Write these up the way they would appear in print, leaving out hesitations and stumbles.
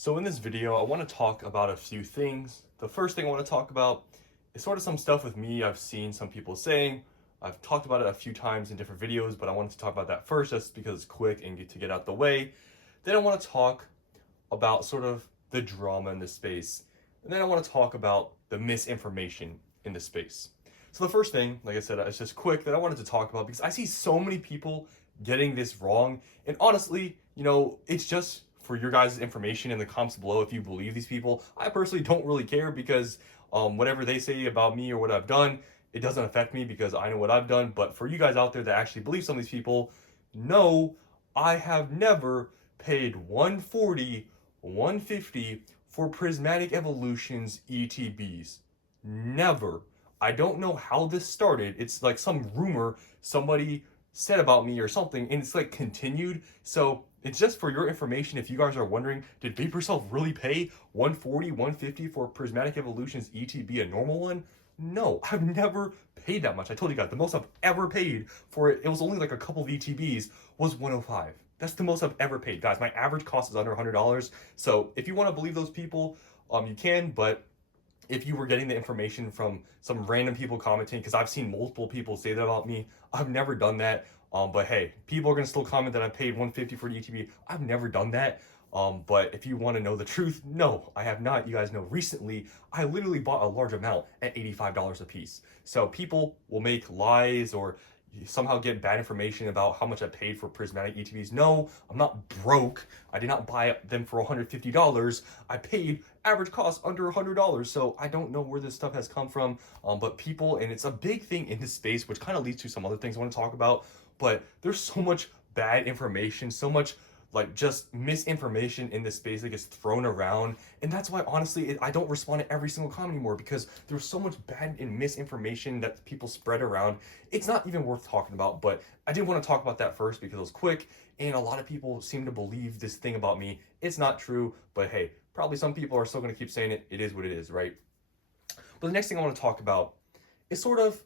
So in this video, I want to talk about a few things. The first thing I want to talk about is sort of some stuff with me I've seen some people saying. I've talked about it a few times in different videos, but I wanted to talk about that first just because it's quick and get to get out the way. Then I want to talk about sort of the drama in this space. And then I want to talk about the misinformation in this space. So the first thing, like I said, is just quick that I wanted to talk about because I see so many people getting this wrong. And honestly, it's just for your guys' information in the comments below if you believe these people. I personally don't really care because whatever they say about me or what I've done, it doesn't affect me because I know what I've done. But for you guys out there that actually believe some of these people, no, I have never paid 140, 150 for Prismatic Evolutions ETBs. Never. I don't know how this started. It's like some rumor somebody said about me or something, and it's like continued. So it's just for your information. If you guys are wondering, did Vapor Self really pay 140, 150 for Prismatic Evolutions ETB, a normal one? No, I've never paid that much. I told you guys the most I've ever paid for it. It was only like a couple of ETBs was 105. That's the most I've ever paid, guys. My average cost is under $100. So if you want to believe those people, you can. But if you were getting the information from some random people commenting, because I've seen multiple people say that about me, I've never done that. But hey, people are gonna still comment that I paid 150 for the ETB. I've never done that. But if you want to know the truth, no, I have not. You guys know recently I literally bought a large amount at $85 a piece. So people will make lies or somehow get bad information about how much I paid for prismatic ETBs. No, I'm not broke. I did not buy them for $150. I paid average cost under $100. So I don't know where this stuff has come from. But people, and it's a big thing in this space, which kind of leads to some other things I want to talk about. But there's so much bad information, so much like just misinformation in this space that gets thrown around. And that's why honestly I don't respond to every single comment anymore, because there's so much bad and misinformation that people spread around. It's not even worth talking about. But I did want to talk about that first because it was quick, and a lot of people seem to believe this thing about me. It's not true, but hey, probably some people are still going to keep saying it. It is what it is, right? But the next thing I want to talk about is sort of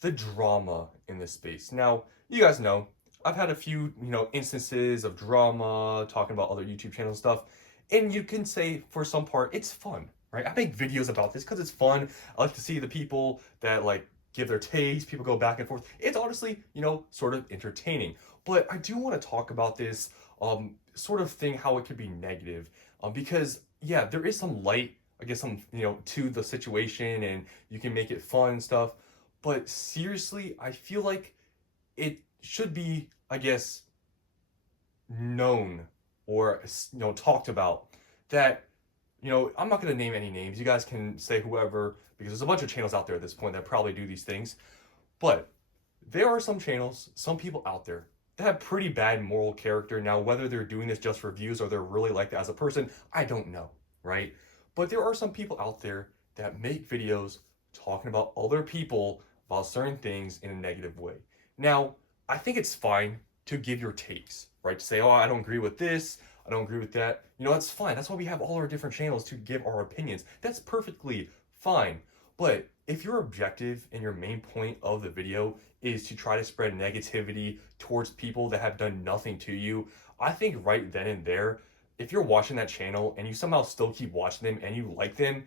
the drama in this space. Now, you guys know I've had a few, instances of drama talking about other YouTube channel stuff, and you can say for some part it's fun, right? I make videos about this because it's fun. I like to see the people that like give their takes, people go back and forth. It's honestly, sort of entertaining. But I do want to talk about this sort of thing, how it could be negative, because yeah, there is some light, I guess, some to the situation, and you can make it fun and stuff. But seriously, I feel like it should be, I guess, known or talked about that. I'm not going to name any names. You guys can say whoever, because there's a bunch of channels out there at this point that probably do these things. But there are some channels, some people out there that have pretty bad moral character. Now, whether they're doing this just for views or they're really like that as a person, I don't know, right? But there are some people out there that make videos talking about other people about certain things in a negative way. Now, I think it's fine to give your takes, right? To say, oh, I don't agree with this, I don't agree with that. That's fine. That's why we have all our different channels, to give our opinions. That's perfectly fine. But if your objective and your main point of the video is to try to spread negativity towards people that have done nothing to you, I think right then and there, if you're watching that channel and you somehow still keep watching them and you like them,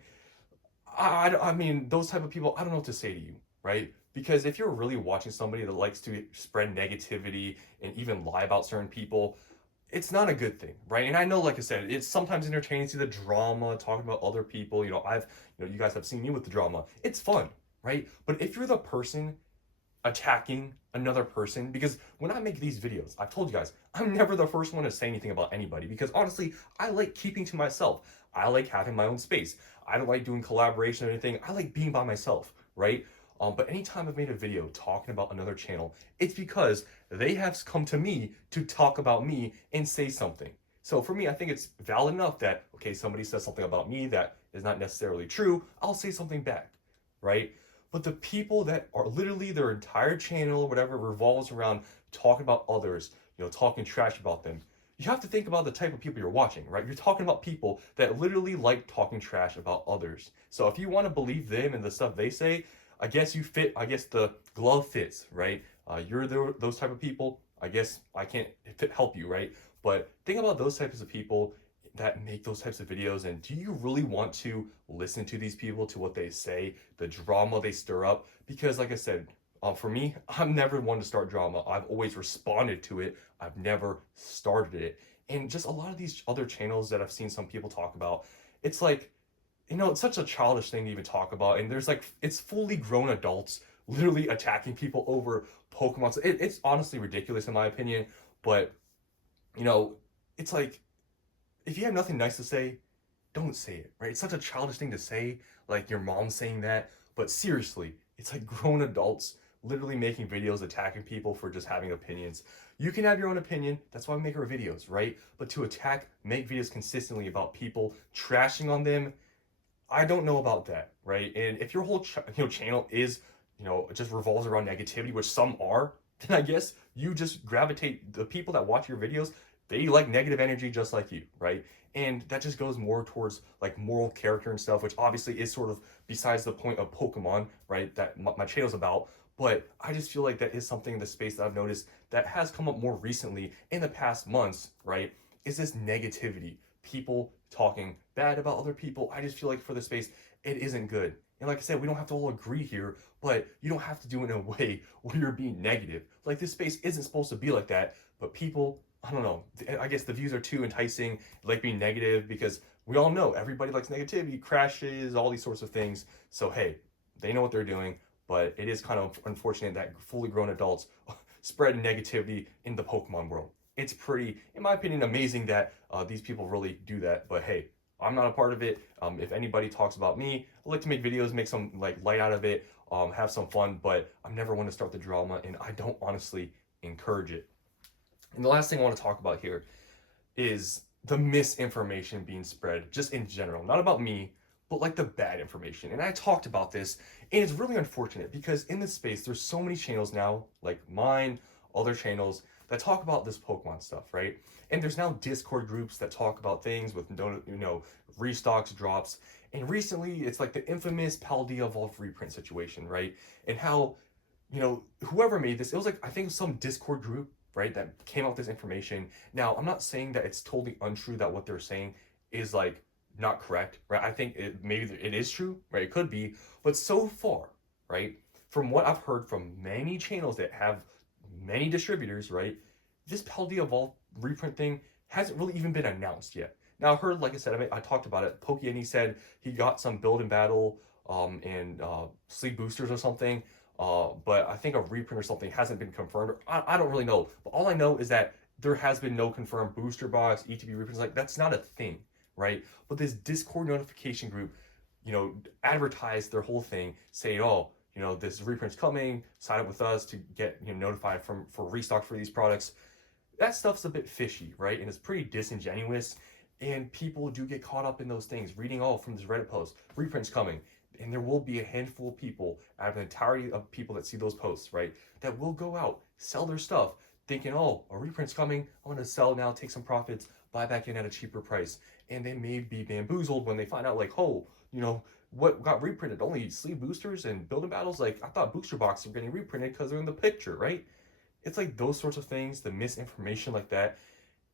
I mean, those type of people, I don't know what to say to you, right? Because if you're really watching somebody that likes to spread negativity and even lie about certain people, it's not a good thing, right? And I know, like I said, it's sometimes entertaining to see the drama, talking about other people. You guys have seen me with the drama. It's fun, right? But if you're the person attacking another person, because when I make these videos, I've told you guys, I'm never the first one to say anything about anybody, because honestly, I like keeping to myself. I like having my own space. I don't like doing collaboration or anything. I like being by myself, right? But anytime I've made a video talking about another channel, it's because they have come to me to talk about me and say something. So for me, I think it's valid enough that, okay, somebody says something about me that is not necessarily true, I'll say something back, right? But the people that are literally their entire channel or whatever revolves around talking about others, talking trash about them, you have to think about the type of people you're watching, right? You're talking about people that literally like talking trash about others. So if you want to believe them and the stuff they say, I guess you fit, I guess the glove fits, right? You're those type of people. I guess I can't help you, right? But think about those types of people that make those types of videos, and do you really want to listen to these people, to what they say, the drama they stir up? Because like I said, for me, I'm never one to start drama. I've always responded to it. I've never started it. And just a lot of these other channels that I've seen some people talk about, it's like, it's such a childish thing to even talk about. And there's like, it's fully grown adults literally attacking people over Pokemon. So it's honestly ridiculous in my opinion. But, you know, it's like, if you have nothing nice to say, don't say it, right? It's such a childish thing to say, like your mom saying that. But seriously, it's like grown adults literally making videos attacking people for just having opinions. You can have your own opinion. That's why we make our videos, right? But to make videos consistently about people trashing on them, I don't know about that, right? And if your whole channel is, just revolves around negativity, which some are, then I guess you just gravitate the people that watch your videos. They like negative energy just like you, right? And that just goes more towards like moral character and stuff, which obviously is sort of besides the point of Pokemon, right? That my channel's about. But I just feel like that is something in the space that I've noticed that has come up more recently in the past months, right? Is this negativity, people talking bad about other people. I just feel like for the space, it isn't good. And like I said, we don't have to all agree here, but you don't have to do it in a way where you're being negative. Like this space isn't supposed to be like that, but people, I don't know, I guess the views are too enticing, like being negative, because we all know everybody likes negativity, crashes, all these sorts of things. So hey, they know what they're doing, but it is kind of unfortunate that fully grown adults spread negativity in the Pokemon world. It's pretty, in my opinion, amazing that these people really do that. But hey, I'm not a part of it. If anybody talks about me, I like to make videos, make some like light out of it, have some fun. But I'm never one to start the drama, and I don't honestly encourage it. And the last thing I want to talk about here is the misinformation being spread, just in general, not about me, but like the bad information. And I talked about this, and it's really unfortunate because in this space, there's so many channels now, like mine, other channels that talk about this Pokemon stuff, right? And there's now Discord groups that talk about things with restocks, drops. And recently, it's like the infamous Paldea Evolved reprint situation, right? And how, whoever made this, it was like, I think some Discord group, right, that came out with this information. Now, I'm not saying that it's totally untrue that what they're saying is like not correct, right? I think maybe it is true, right? It could be, but so far, right, from what I've heard from many channels that have many distributors, right, this Paldea Evolved reprint thing hasn't really even been announced yet. Now, I heard, like I said, I talked about it. Pokey said he got some build and battle and sleeve boosters or something. But I think a reprint or something hasn't been confirmed. I don't really know. But all I know is that there has been no confirmed booster box, ETB reprints. Like, that's not a thing, right? But this Discord notification group, advertised their whole thing, saying, oh, this reprint's coming, sign up with us to get notified for restock for these products. That stuff's a bit fishy, right? And it's pretty disingenuous. And people do get caught up in those things, reading, oh, from this Reddit post, reprint's coming. And there will be a handful of people out of the entirety of people that see those posts, right, that will go out, sell their stuff, thinking, oh, a reprint's coming, I'm going to sell now, take some profits, buy back in at a cheaper price. And they may be bamboozled when they find out, like, oh, what got reprinted? Only sleeve boosters and building battles? Like, I thought booster boxes were getting reprinted because they're in the picture, right? It's like those sorts of things, the misinformation like that,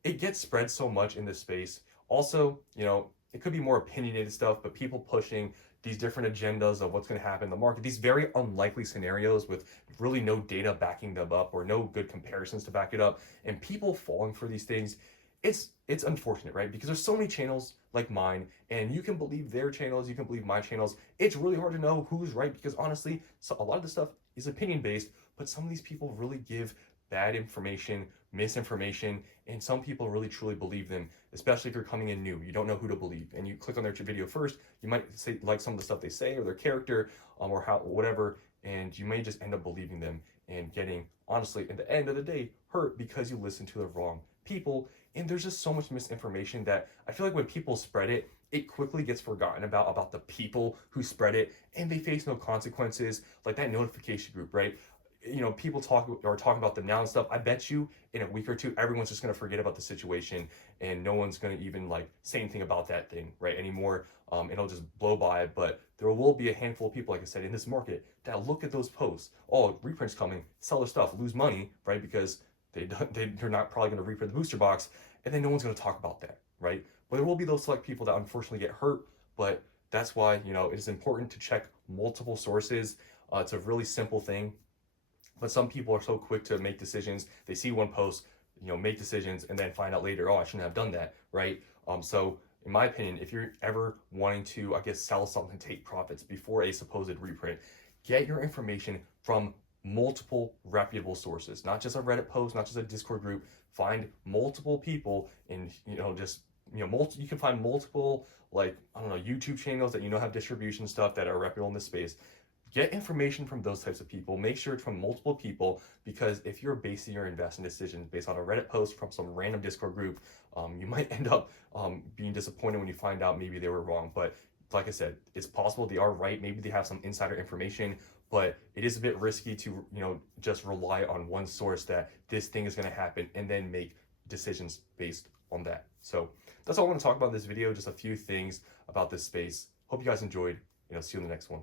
it gets spread so much in this space. Also, it could be more opinionated stuff, but people pushing these different agendas of what's going to happen in the market, these very unlikely scenarios with really no data backing them up or no good comparisons to back it up, and people falling for these things, it's unfortunate, right? Because there's so many channels like mine, and you can believe their channels, you can believe my channels. It's really hard to know who's right because honestly, so a lot of this stuff is opinion based, but some of these people really give bad information, misinformation, and some people really truly believe them, especially if you're coming in new. You don't know who to believe, and you click on their video first, you might say like some of the stuff they say or their character or how whatever, and you may just end up believing them and getting, honestly, at the end of the day, hurt because you listen to the wrong people. And there's just so much misinformation that I feel like when people spread it, it quickly gets forgotten about the people who spread it, and they face no consequences. Like that notification group, right? People are talking about them now and stuff. I bet you in a week or two, everyone's just gonna forget about the situation, and no one's gonna even like say anything about that thing, right, anymore. It'll just blow by. But there will be a handful of people, like I said, in this market that look at those posts. Oh, reprints coming, sell their stuff, lose money, right? Because they're not probably gonna reprint the booster box, and then no one's gonna talk about that, right? But there will be those select people that unfortunately get hurt. But that's why, you know, it is important to check multiple sources. It's a really simple thing, but some people are so quick to make decisions. They see one post, you know, make decisions, and then find out later, oh, I shouldn't have done that, right? So in my opinion, if you're ever wanting to, I guess, sell something, take profits before a supposed reprint, get your information from multiple reputable sources, not just a Reddit post, not just a Discord group. Find multiple people, and you know, just you can find multiple, like, I don't know, YouTube channels that you know have distribution stuff that are reputable in this space. Get information from those types of people. Make sure it's from multiple people, because if you're basing your investing decisions based on a Reddit post from some random Discord group, you might end up being disappointed when you find out maybe they were wrong. But like I said, it's possible they are right. Maybe they have some insider information, but it is a bit risky to, you know, just rely on one source that this thing is going to happen and then make decisions based on that. So that's all I want to talk about in this video. Just a few things about this space. Hope you guys enjoyed. You know, see you in the next one.